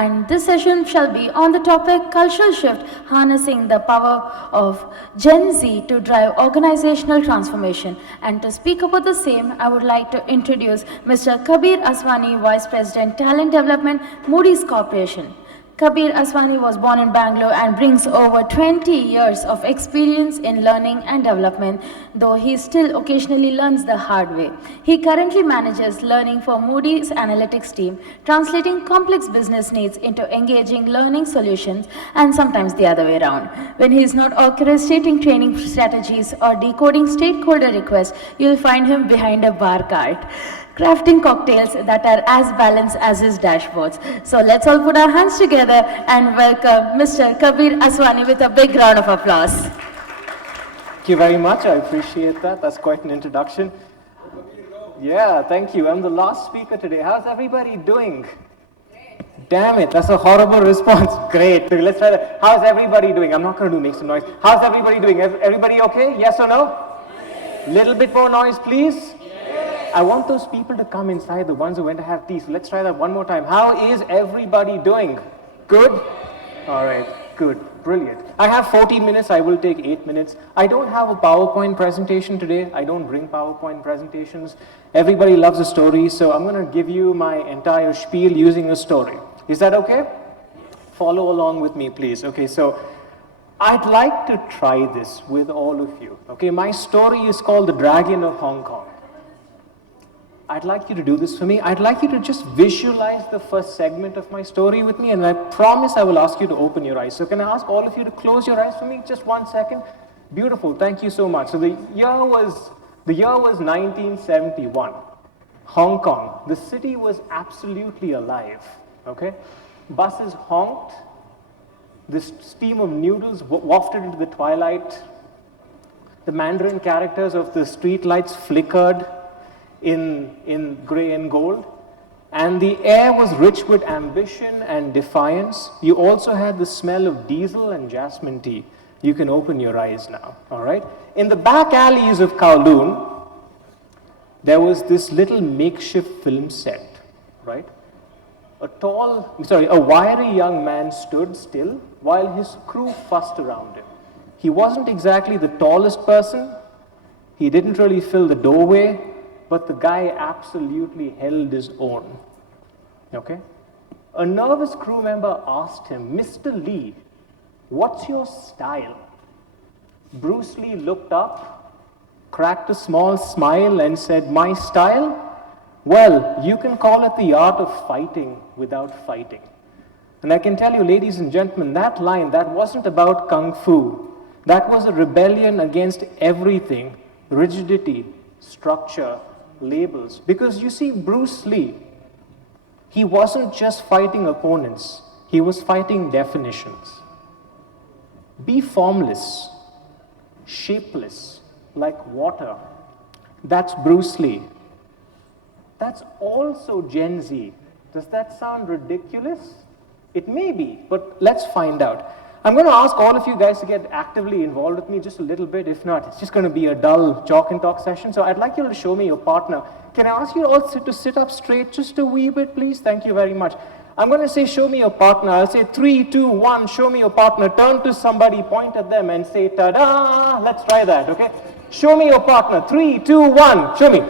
and this session shall be on the topic Cultural Shift, Harnessing the Power of Gen Z to Drive Organizational Transformation. And to speak about the same, I would like to introduce Mr. Kabir Aswani, Vice President, Talent Development, Moody's Corporation. Kabir Aswani was born in Bangalore and brings over 20 years of experience in learning and development, though he still occasionally learns the hard way. He currently manages learning for Moody's analytics team, translating complex business needs into engaging learning solutions, and sometimes the other way around. When he is not orchestrating training strategies or decoding stakeholder requests, you'll find him behind a bar cart, crafting cocktails that are as balanced as his dashboards. So let's all put our hands together and welcome Mr. Kabir Aswani with a big round of applause. Thank you very much. I appreciate that. That's quite an introduction. Yeah, thank you. I'm the last speaker today. How's everybody doing? Damn it, that's a horrible response. Great. Let's try that. How's everybody doing? I'm not going to make some noise. How's everybody doing? Everybody okay? Yes or no? Little bit more noise, please. I want those people to come inside, the ones who went to have tea. So let's try that one more time. How is everybody doing? Good? All right, good, brilliant. I have 40 minutes, I will take 8 minutes. I don't have a PowerPoint presentation today. I don't bring PowerPoint presentations. Everybody loves a story, so I'm going to give you my entire spiel using a story. Is that okay? Follow along with me, please. Okay, so I'd like to try this with all of you. Okay, my story is called The Dragon of Hong Kong. I'd like you to do this for me. I'd like you to just visualize the first segment of my story with me, and I promise I will ask you to open your eyes. So can I ask all of you to close your eyes for me? Just 1 second. Beautiful, thank you so much. So the year was 1971. Hong Kong, the city was absolutely alive, okay? Buses honked, this steam of noodles wafted into the twilight, the Mandarin characters of the street lights flickered in gray and gold, and the air was rich with ambition and defiance. You also had the smell of diesel and jasmine tea. You can open your eyes now, all right? In the back alleys of Kowloon, there was this little makeshift film set, right? A wiry young man stood still while his crew fussed around him. He wasn't exactly the tallest person. He didn't really fill the doorway, but the guy absolutely held his own, okay? A nervous crew member asked him, "Mr. Lee, what's your style?" Bruce Lee looked up, cracked a small smile and said, "My style? Well, you can call it the art of fighting without fighting." And I can tell you, ladies and gentlemen, that line, that wasn't about kung fu. That was a rebellion against everything, rigidity, structure, labels. Because you see, Bruce Lee, he wasn't just fighting opponents, he was fighting definitions. Be formless, shapeless, like water. That's Bruce Lee. That's also Gen Z. Does that sound ridiculous? It may be, but let's find out. I'm going to ask all of you guys to get actively involved with me just a little bit. If not, it's just going to be a dull chalk and talk session. So I'd like you to show me your partner. Can I ask you all to sit up straight just a wee bit, please? Thank you very much. I'm going to say, show me your partner. I'll say 3, 2, 1, show me your partner. Turn to somebody, point at them and say, ta-da! Let's try that, okay? Show me your partner. 3, 2, 1, show me.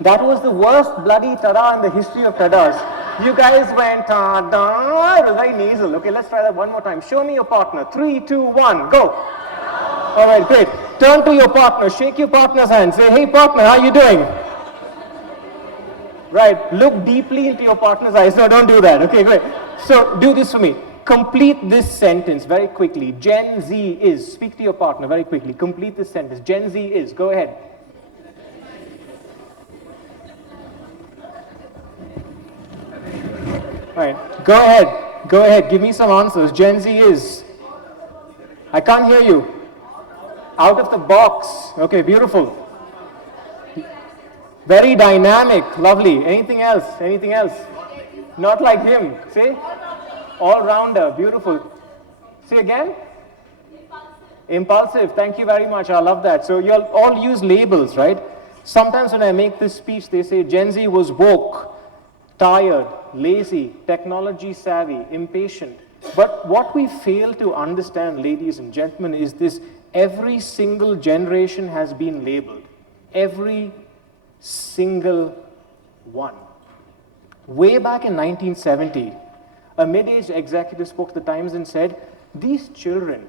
That was the worst bloody ta-da in the history of ta-das. You guys went ta-da, it was very nasal. Okay, let's try that one more time. Show me your partner. 3, 2, 1, go. All right, great. Turn to your partner, shake your partner's hand. Say, "Hey partner, how you doing?" Right, look deeply into your partner's eyes. No, don't do that. Okay, great. So do this for me. Complete this sentence very quickly. Gen Z is. Speak to your partner very quickly. Complete this sentence. Gen Z is. Go ahead. All right, go ahead. Go ahead. Give me some answers. Gen Z is. I can't hear you. Out of the box. Okay, beautiful. Very dynamic. Lovely. Anything else? Anything else? Not like him. See? All-rounder. Beautiful. See again? Impulsive. Thank you very much. I love that. So you'll all use labels, right? Sometimes when I make this speech, they say Gen Z was woke. tired, lazy, technology savvy, impatient. But what we fail to understand, ladies and gentlemen, is this: every single generation has been labeled. Every single one. Way back in 1970, a mid-aged executive spoke to the Times and said, these children,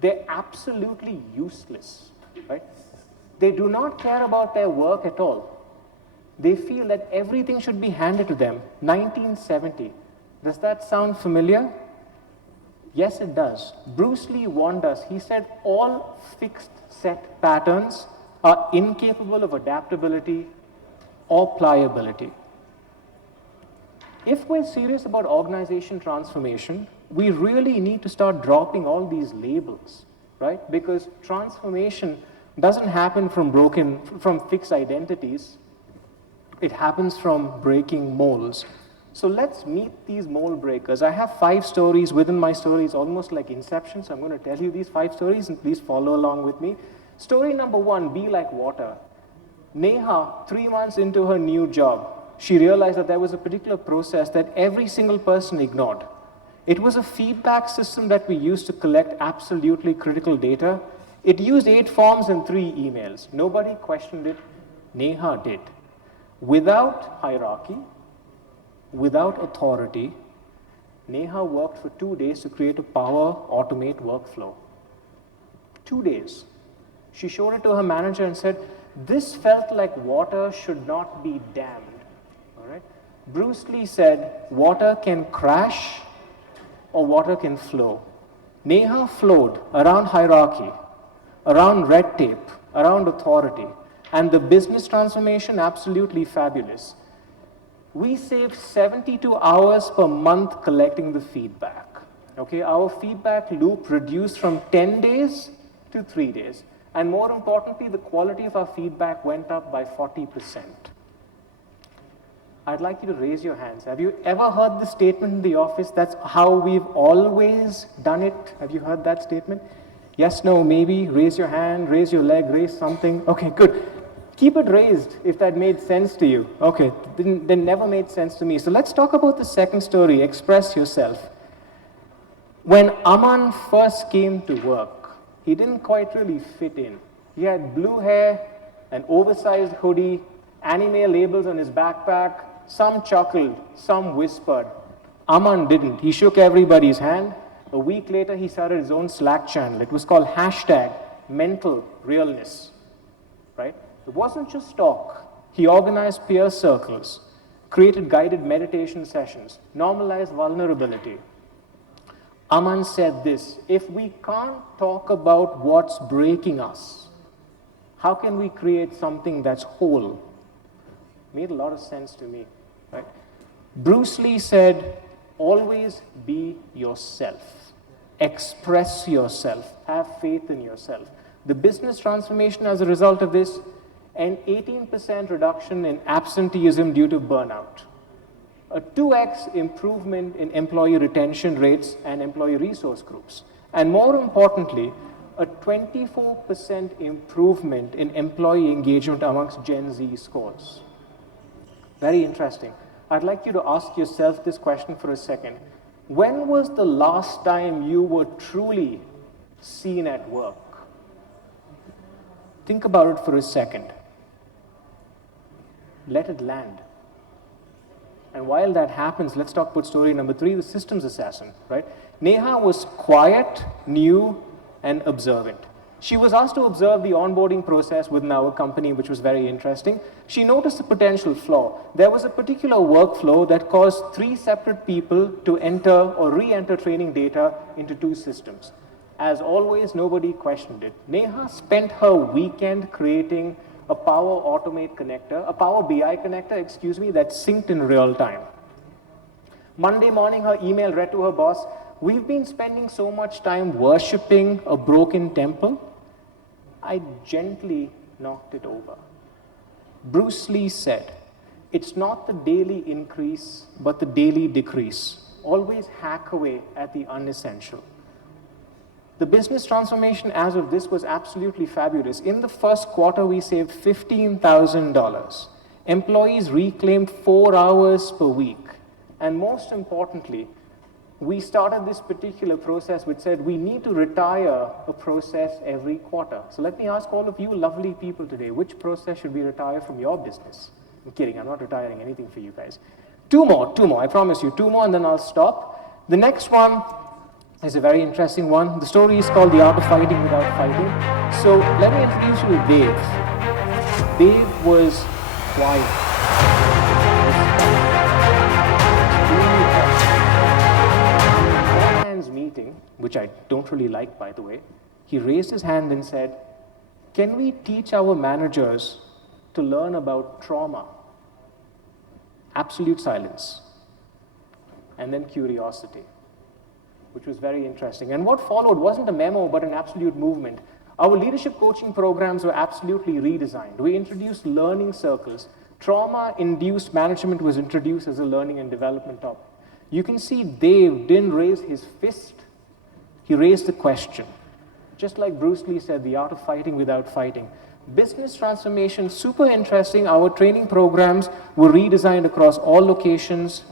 they're absolutely useless, right? They do not care about their work at all. They feel that everything should be handed to them. 1970. Does that sound familiar? Yes, it does. Bruce Lee warned us. He said all fixed set patterns are incapable of adaptability or pliability. If we're serious about organization transformation, we really need to start dropping all these labels, right? Because transformation doesn't happen from fixed identities. It happens from breaking molds. So let's meet these mold breakers. I have 5 stories within my stories, almost like Inception. So I'm going to tell you these 5 stories, and please follow along with me. Story number 1, be like water. Neha, 3 months into her new job, she realized that there was a particular process that every single person ignored. It was a feedback system that we used to collect absolutely critical data. It used 8 forms and 3 emails. Nobody questioned it. Neha did. Without hierarchy, without authority, Neha worked for 2 days to create a Power Automate workflow. 2 days. She showed it to her manager and said, this felt like water should not be dammed. All right? Bruce Lee said, water can crash or water can flow. Neha flowed around hierarchy, around red tape, around authority, and the business transformation, absolutely fabulous. We saved 72 hours per month collecting the feedback. Okay, our feedback loop reduced from 10 days to 3 days. And more importantly, the quality of our feedback went up by 40%. I'd like you to raise your hands. Have you ever heard the statement in the office, that's how we've always done it? Have you heard that statement? Yes, no, maybe. Raise your hand, raise your leg, raise something. Okay, good. Keep it raised if that made sense to you. Okay, then never made sense to me. So let's talk about the second story, express yourself. When Aman first came to work, he didn't quite really fit in. He had blue hair, an oversized hoodie, anime labels on his backpack. Some chuckled, some whispered. Aman didn't. He shook everybody's hand. A week later, he started his own Slack channel. It was called #mentalrealness, right? It wasn't just talk. He organized peer circles, created guided meditation sessions, normalized vulnerability. Aman said this: if we can't talk about what's breaking us, how can we create something that's whole? Made a lot of sense to me, right? Bruce Lee said, always be yourself. Express yourself. Have faith in yourself. The business transformation as a result of this, an 18% reduction in absenteeism due to burnout. A 2x improvement in employee retention rates and employee resource groups. And more importantly, a 24% improvement in employee engagement amongst Gen Z scores. Very interesting. I'd like you to ask yourself this question for a second. When was the last time you were truly seen at work? Think about it for a second. Let it land. And while that happens, let's talk about story number 3, the systems assassin, right? Neha was quiet, new, and observant. She was asked to observe the onboarding process within our company, which was very interesting. She noticed a potential flaw. There was a particular workflow that caused 3 separate people to enter or re-enter training data into 2 systems. As always, nobody questioned it. Neha spent her weekend creating a Power Automate connector, a Power BI connector, that synced in real time. Monday morning, her email read to her boss, we've been spending so much time worshipping a broken temple. I gently knocked it over. Bruce Lee said, it's not the daily increase, but the daily decrease. Always hack away at the unessential. The business transformation as of this was absolutely fabulous. In the first quarter, we saved $15,000. Employees reclaimed 4 hours per week. And most importantly, we started this particular process which said we need to retire a process every quarter. So let me ask all of you lovely people today, which process should we retire from your business? I'm kidding, I'm not retiring anything for you guys. Two more, I promise you, 2 more and then I'll stop. The next one is a very interesting one. The story is called The Art of Fighting Without Fighting. So let me introduce you to Dave. Dave was quiet. Meeting, which I don't really like, by the way, he raised his hand and said, "Can we teach our managers to learn about trauma?" Absolute silence. And then curiosity, which was very interesting. And what followed wasn't a memo, but an absolute movement. Our leadership coaching programs were absolutely redesigned. We introduced learning circles. Trauma-induced management was introduced as a learning and development topic. You can see Dave didn't raise his fist, he raised the question. Just like Bruce Lee said, the art of fighting without fighting. Business transformation, super interesting. Our training programs were redesigned across all locations.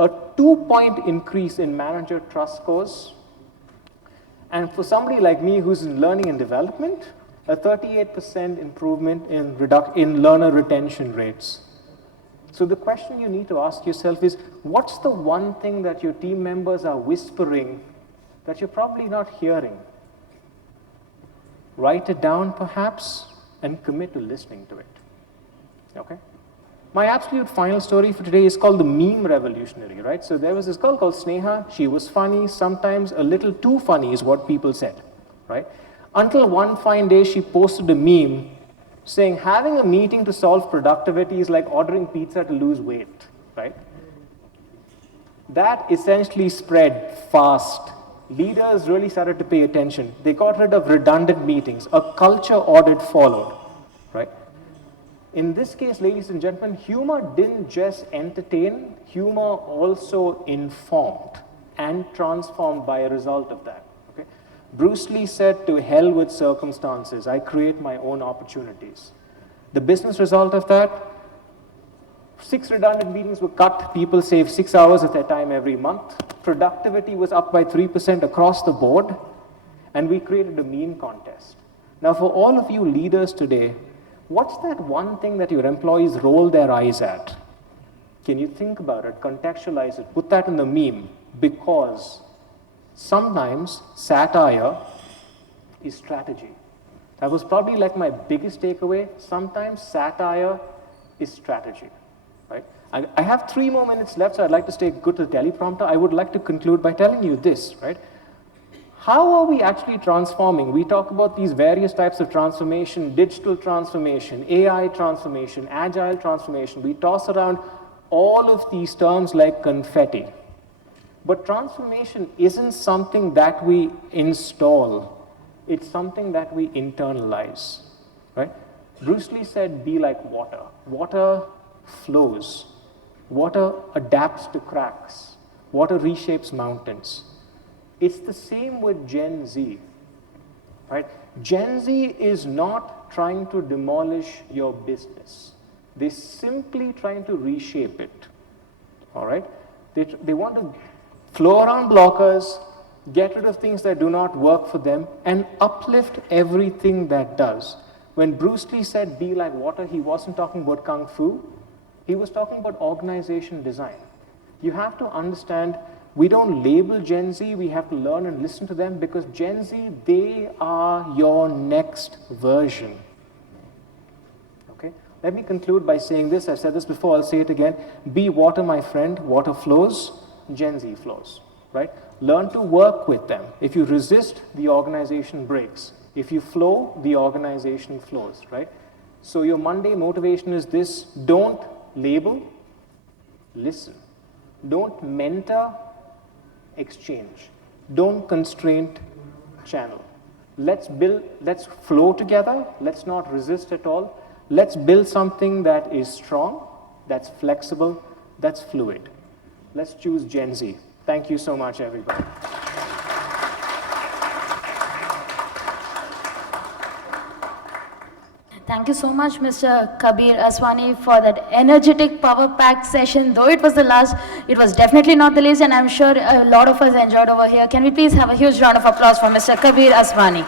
A 2-point increase in manager trust scores. And for somebody like me who's in learning and development, a 38% improvement in learner retention rates. So the question you need to ask yourself is, what's the one thing that your team members are whispering that you're probably not hearing? Write it down perhaps and commit to listening to it. Okay? My absolute final story for today is called the meme revolutionary, right? So there was this girl called Sneha. She was funny, sometimes a little too funny is what people said, right? Until one fine day she posted a meme saying having a meeting to solve productivity is like ordering pizza to lose weight, right? That essentially spread fast. Leaders really started to pay attention. They got rid of redundant meetings. A culture audit followed, right? In this case, ladies and gentlemen, humor didn't just entertain, humor also informed and transformed by a result of that. Okay? Bruce Lee said, "To hell with circumstances, I create my own opportunities." The business result of that, 6 redundant meetings were cut, people saved 6 hours of their time every month, productivity was up by 3% across the board, and we created a meme contest. Now for all of you leaders today, what's that one thing that your employees roll their eyes at? Can you think about it, contextualize it, put that in the meme? Because sometimes satire is strategy. That was probably like my biggest takeaway. Sometimes satire is strategy, right? I have 3 more minutes left, so I'd like to stay good to the teleprompter. I would like to conclude by telling you this, right? How are we actually transforming? We talk about these various types of transformation, digital transformation, AI transformation, agile transformation. We toss around all of these terms like confetti. But transformation isn't something that we install. It's something that we internalize, right? Bruce Lee said, "Be like water." Water flows. Water adapts to cracks. Water reshapes mountains. It's the same with Gen Z, right? Gen Z is not trying to demolish your business. They're simply trying to reshape it, all right? They want to flow around blockers, get rid of things that do not work for them, and uplift everything that does. When Bruce Lee said, "Be like water," he wasn't talking about Kung Fu. He was talking about organization design. You have to understand, we don't label Gen Z, we have to learn and listen to them, because Gen Z, they are your next version. Okay? Let me conclude by saying this. I've said this before, I'll say it again. Be water, my friend. Water flows, Gen Z flows, right? Learn to work with them. If you resist, the organization breaks. If you flow, the organization flows, right? So your Monday motivation is this: don't label, listen. Don't mentor, exchange. Don't constraint, channel. Let's flow together. Let's not resist at all. Let's build something that is strong, that's flexible, that's fluid. Let's choose Gen Z. Thank you so much, everybody. Thank you so much, Mr. Kabir Aswani, for that energetic, power-packed session. Though it was the last, it was definitely not the least, and I'm sure a lot of us enjoyed over here. Can we please have a huge round of applause for Mr. Kabir Aswani?